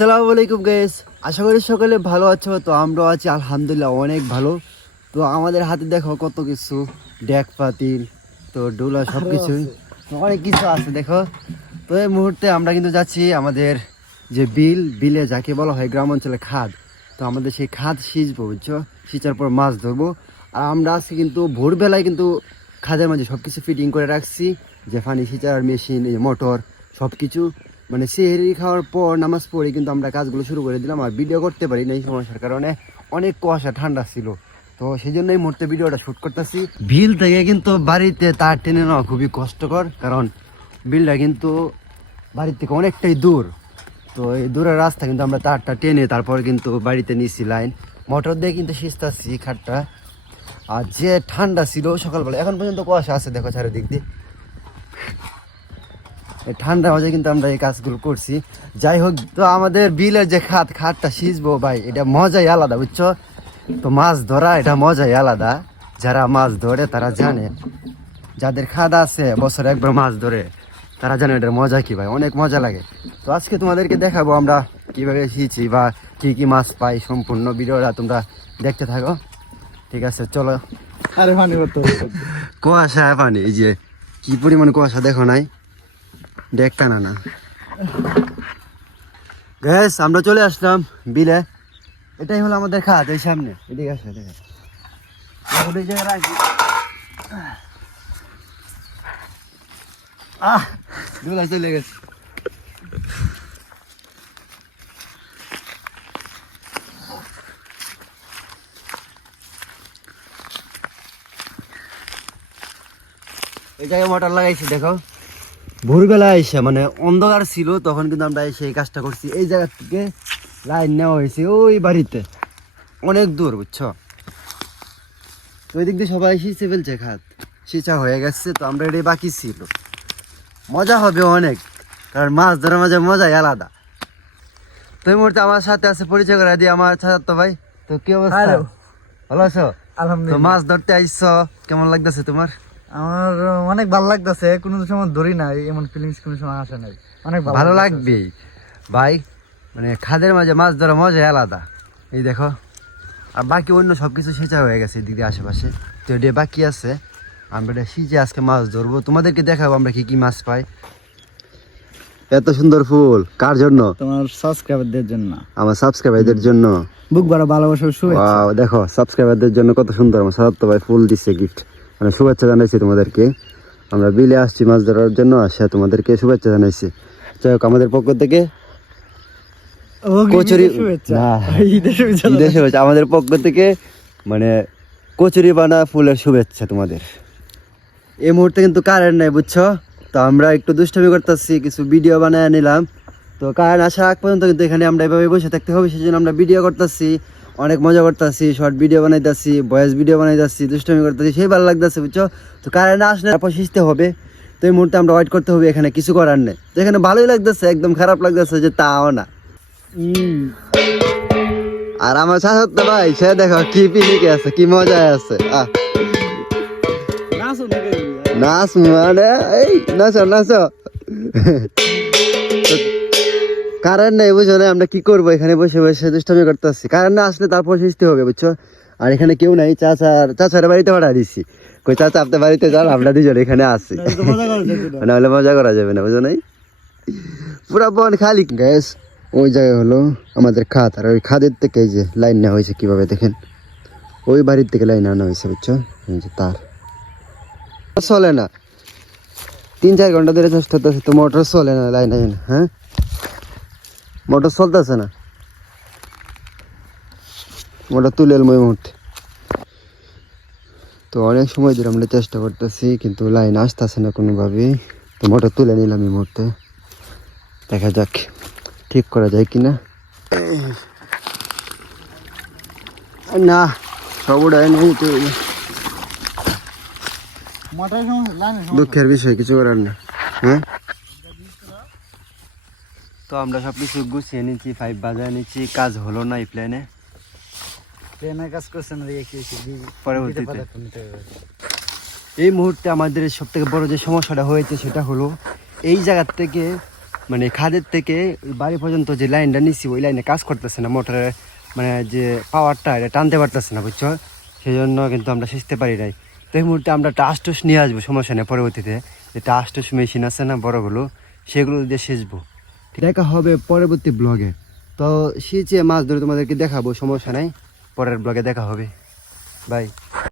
আসসালামু আলাইকুম গাইস আশা করি সকলে ভালো আছো তো আমরাও আছি আলহামদুলিল্লাহ অনেক ভালো। তো আমাদের হাতে দেখো কত কিছু ডেক পাতিল তো ডোলা সব কিছু অনেক কিছু আছে দেখো। তো এই মুহূর্তে আমরা কিন্তু যাচ্ছি আমাদের যে বিল বিলে যাকে বলা হয় গ্রাম অঞ্চলে খাদ। তো আমাদের সেই খাদ সিঁচবো বুঝছ? সিঁচার পর মাছ ধরবো। আর আমরা আজকে কিন্তু ভোরবেলায় কিন্তু খাদের মাঝে সব কিছু ফিটিং করে রাখছি। যে পানি সিঁচার মেশিন এই মোটর সব কিছু মানে সেহেরি খাওয়ার পর নামাজ পড়ে কিন্তু আমরা কাজগুলো শুরু করে দিলাম আর ভিডিও করতে পারি না এই সমস্যার কারণে অনেক কুয়াশা, ঠান্ডা ছিল। তো সেই জন্য এই মুহূর্তে ভিডিওটা শ্যুট করতেছি। বিল থেকে কিন্তু বাড়িতে তার টেনে নেওয়া খুবই কষ্টকর, কারণ বিলটা কিন্তু বাড়ির থেকে অনেকটাই দূর। তো এই দূরের রাস্তা কিন্তু আমরা তারটা টেনে তারপর কিন্তু বাড়িতে নিয়েছি লাইন। মোটর দিয়ে কিন্তু সিস্তাছি খাটটা। আর যে ঠান্ডা ছিল, সকালবেলা এখন পর্যন্ত কুয়াশা আছে, দেখো চারিদিক দিয়ে। ঠান্ডা মাঝে কিন্তু আমরা এই কাজগুলো করছি। যাই হোক তো আমাদের বিলের যে খাত খাতটা সিঁচবো ভাই এটা মজাই আলাদা বুঝছ? তো মাছ ধরা এটা মজাই আলাদা। যারা মাছ ধরে তারা জানে। যাদের খাদ আছে বছরে একবার মাছ ধরে তারা জানে এটার মজা কি ভাই অনেক মজা লাগে। তো আজকে তোমাদেরকে দেখাবো আমরা কীভাবে শিখছি বা কি কি মাছ পাই সম্পূর্ণ ভিডিওটা তোমরা দেখতে থাকো। ঠিক আছে চলো। আরে পানি কুয়াশা পানি এই যে কি পরিমাণ কুয়াশা দেখো নাই? দেখতা না না। গ্যাস আমরা চলে আসলাম বিলে। এটাই হলো আমাদের খাত এই সামনে। এদিকে আসো, এদিকে এই জায়গায় মোটর লাগাইছি, দেখো। ভোরবেলা এসে মানে অন্ধকার ছিল তখন কিন্তু আমরা এসে এই কাজটা করছি। এই জায়গা থেকে লাইন নেওয়া হয়েছে ওই বাড়িতে। অনেক দূর বুঝছ? তো ওই দিক দিয়ে সবাই সিঁচে ফেলছে খাত সিঁচা হয়ে গেছে তো আমরা এটাই বাকি ছিল। মজা হবে অনেক কারণ মাছ ধরার মাঝে মজাই আলাদা। তো এই মুহূর্তে আমার সাথে আছে পরিচয় করে দিয়ে আমার তো ভাই। তো কি অবস্থা? ভালো আছো? আলহামদুলিল্লাহ। মাছ ধরতে আইস কেমন লাগতেছে তোমার? আমার অনেক ভালো লাগতেছে কোনো সময় ধরি নাই এমন ফিলিংস কোনো সময় আসে নাই। অনেক ভালো। লাগবেই। ভাই মানে খাদের মাঝে মাছ ধরা মজাই আলাদা। এই দেখো আর বাকি অন্য সব কিছু সেচা হয়ে গেছে দিদি আশেপাশে। তো এটা বাকি আছে। আমরা এটা সিঁচে আজকে মাছ ধরবো। তোমাদেরকে দেখাবো আমরা কি কি মাছ পাই। এত সুন্দর ফুল কার জন্য? তোমার সাবস্ক্রাইবারদের জন্য। আমার সাবস্ক্রাইবারদের জন্য। বুক ভরা ভালোবাসা শুভেচ্ছা। Wow, দেখো সাবস্ক্রাইবারদের জন্য কত সুন্দর আমার সাদাত্ত ভাই ফুল দিচ্ছে গিফট মানে শুভেচ্ছা জানাইছি তোমাদেরকে। আমরা বিলে আসছি মাছ ধরার জন্য আর তোমাদেরকে শুভেচ্ছা জানাইছি। যাই হোক আমাদের পক্ষ থেকে কচুরি ঈদের শুভেচ্ছা। আমাদের পক্ষ থেকে মানে কচুরি বানা ফুলের শুভেচ্ছা তোমাদের। এই মুহূর্তে কিন্তু কারেন্ট নাই বুঝছ? তো আমরা একটু দুষ্টামি করতেছি কিছু ভিডিও বানায় নিলাম। তো কারেন্ট আসার আগ পর্যন্ত কিন্তু এখানে আমরা এভাবে বসে থাকতে হবে সেই জন্য আমরা ভিডিও করতেছি। অনেক মজা করতেছি শর্ট ভিডিও বানাইতেছি ভয়েস ভিডিও বানাইতেছি দুষ্টমি করতেছি সেই ভালো লাগতেছে বুঝছ? তো কারেন্ট আসলে তারপর সিঁচতে হবে তো এই মুহূর্তে আমরা ওয়েট করতে হবে এখানে কিছু করার নেই। তো এখানে ভালোই লাগতেছে একদম খারাপ লাগতেছে যে তাও না। আর আমার শাশুড়ি ভাই সে দেখো কি পিনিকে আছে কি মজায় আছে। আহ? নাচ মানে এই নাচো নাচো। কারেন্ট নেই বুঝো না আমরা কি করব? এখানে বসে বসে দুষ্টামি করতেছি। কারেন্ট না আসলে তারপর সৃষ্টি হবে বুঝছ? আর এখানে কেউ নাই চাচার চাচার বাড়িতে ভাড়া দিছি। কই চাচা আপনার বাড়িতে যান আমরা দুজন এখানে করা না। নাহলে মজা করা যাবে না বুঝো নাই? পুরা বন খালি। গ্যাস ওই জায়গায় হলো আমাদের খাত আর ওই খাদের থেকে যে লাইন নেওয়া হয়েছে কীভাবে দেখেন? ওই বাড়ির থেকে লাইন আনা হয়েছে বুঝছ? যে তার। চলে না। তিন চার ঘণ্টা ধরে চেষ্টা তো মোটর চলে না লাইন হ্যাঁ? মোটর চলতেছে না। মোটর তুলে এলম ওই মুহূর্তে। তো অনেক সময় ধরে আমরা চেষ্টা করতেছি কিন্তু লাইন আসতেছে না কোনোভাবেই। তো মোটর তুলে নিলাম এই মুহূর্তে। দেখা যাক ঠিক করা যায় কি না সব উড়ায় নেই তো। দুঃখের বিষয় কিছু করার না হ্যাঁ? তো আমরা সব কিছু গুছিয়ে নিচ্ছি ফাইভ বাজায় নিচ্ছি কাজ হলো না এই প্ল্যানে ট্রেনের কাজ করছেন রেখে কি হয়েছে? দি- পরবর্তীতে। দিতে পারতেন নিতে হবে। এই মুহূর্তে আমাদের সব থেকে বড় যে সমস্যাটা হয়েছে সেটা হলো এই জায়গার থেকে মানে খাদের থেকে বাড়ি পর্যন্ত যে লাইনটা নিচ্ছি ওই লাইনে কাজ করতেছে না মোটরের মানে যে পাওয়ারটা এটা টানতে পারতেছে না বুঝছ সেই জন্য কিন্তু আমরা শিখতে পারি নাই তো এই মুহূর্তে আমরা টাস টুস নিয়ে আসব সমস্যা নেই পরবর্তীতে যে টাস টুস মেশিন আছে না বড়গুলো সেগুলো দিয়ে সিঁচবো দেখা হবে পরবর্তী ব্লগে। তো সিঁচে মাছ ধরে তোমাদেরকে দেখাবো, সমস্যা নাই। পরের ব্লগে দেখা হবে। বাই।